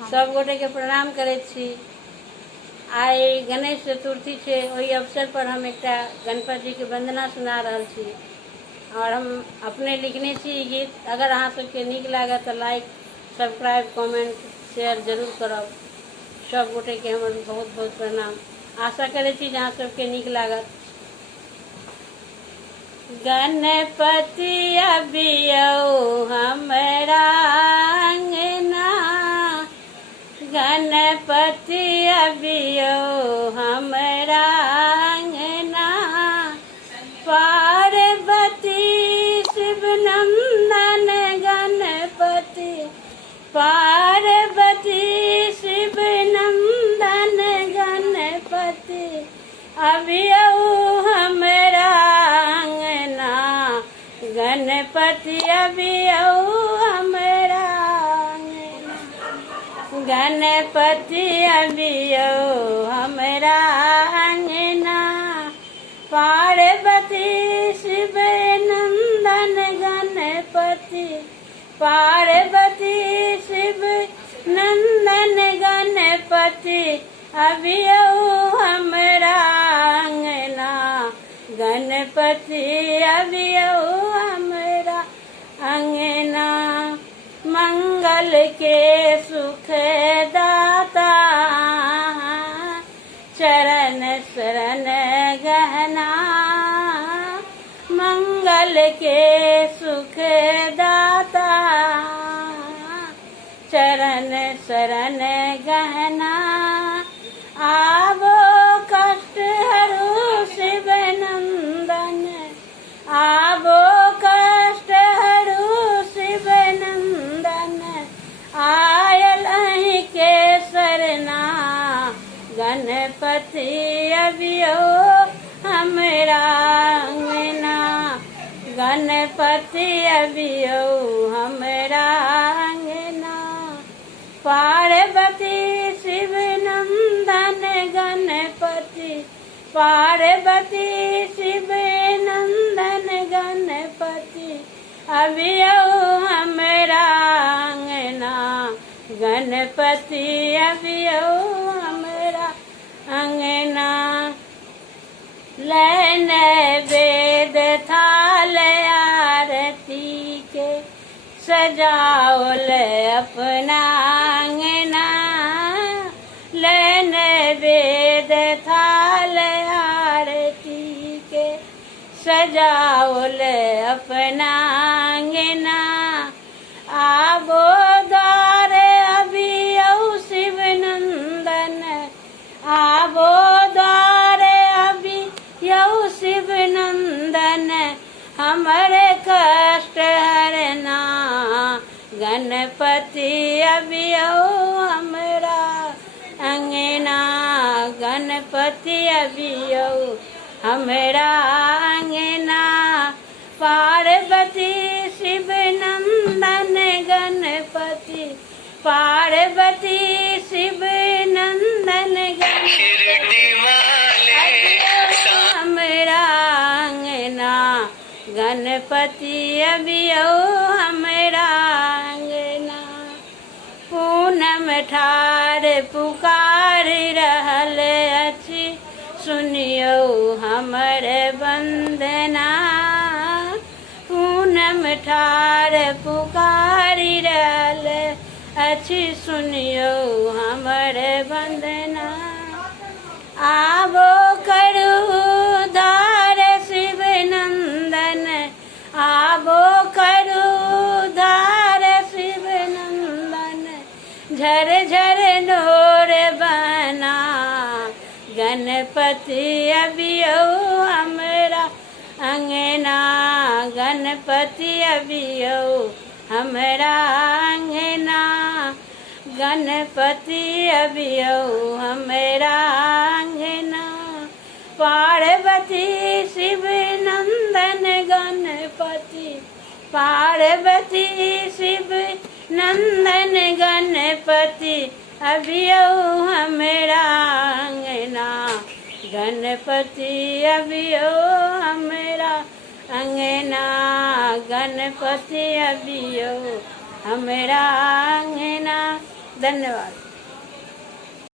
सब गोटे के प्रणाम करे छी। आई गणेश चतुर्थी छे, ओहि अवसर पर हम एक गणपति जी के वंदना सुना रहल छी और हम अपने लिखने छी ई गीत। अगर अहाँ सबके नीक लागे तो लाइक, सब्सक्राइब, कमेंट, शेयर जरूर करब। सब गोटे के हमर बहुत बहुत प्रणाम। आशा करे छी जे अहाँ सबके नीक लागत। गणपति अबियौ हमरा अंगना, गणपति अबियौ हमरा अंगना, पार्वती शिव नंदन गणपति, पार्वती शिव नंदन गणपति अबियौ हमरा अंगना, गणपति अबियौ हमरा अंगना, गणपति अबियौ हमरा अंगना, पार्वती शिव नंदन गणपति, पार्वती शिव नंदन गणपति अबियौ हमरा अंगना, गणपति अबियौ हमरा अंगना। मंगल के सुख दाता, चरण शरण गहना, मंगल के सुख दाता, चरण शरण गहना, आवो कष्ट हरु शिव नंदन, आवो कष्ट हरु शिव नंदन, आयल अहि के सरना, गणपति अबियौ हमरा अंगना, गणपति अबियौ हमरा अंगना, पार्वती शिव नंदन गणपति, पार्वती शिव नंदन गणपति अबियौ हमरा अंगना, गणपति अबियौ हमरा अंगना। लैन वेद थाल आरती के, सजाओल अपना अंगना, लैन वेद थाल आरती के, सजाओल अपना अंगना, आवो द्वार अबियौ शिव नंदन, आवो द्वार अबियौ शिव नंदन, हमरे कष्ट हरना, गणपति अबियौ हमरा अंगना, गणपति अबियौ हमरा अंगना, पार्वती शिव नंदन गणपति, पार्वती शिव नंदन गणपति हमरा अंगना, गणपति अबियौ हमरा अंगना। पूनम ठार पुकार रहल अछि, सुनियौ हमर वंदना, पूनम ठार पुकारी रहल अछि, सुनियौ हमर वंदना, आवो करू उद्धार शिव नंदन, आवो करू उद्धार शिव नंदन, झर झर नोर बना, गणपति अबियौ हमरा अंगना, गणपति अबियौ हमरा अंगना, गणपति अबियौ हमरा अंगना, पार्वती शिव नंदन गणपति, पार्वती शिव नंदन गणपति अबियौ हमरा अंगना, गणपति अबियौ हमरा अंगना, गणपति अबियौ हमरा अंगना, धन्यवाद।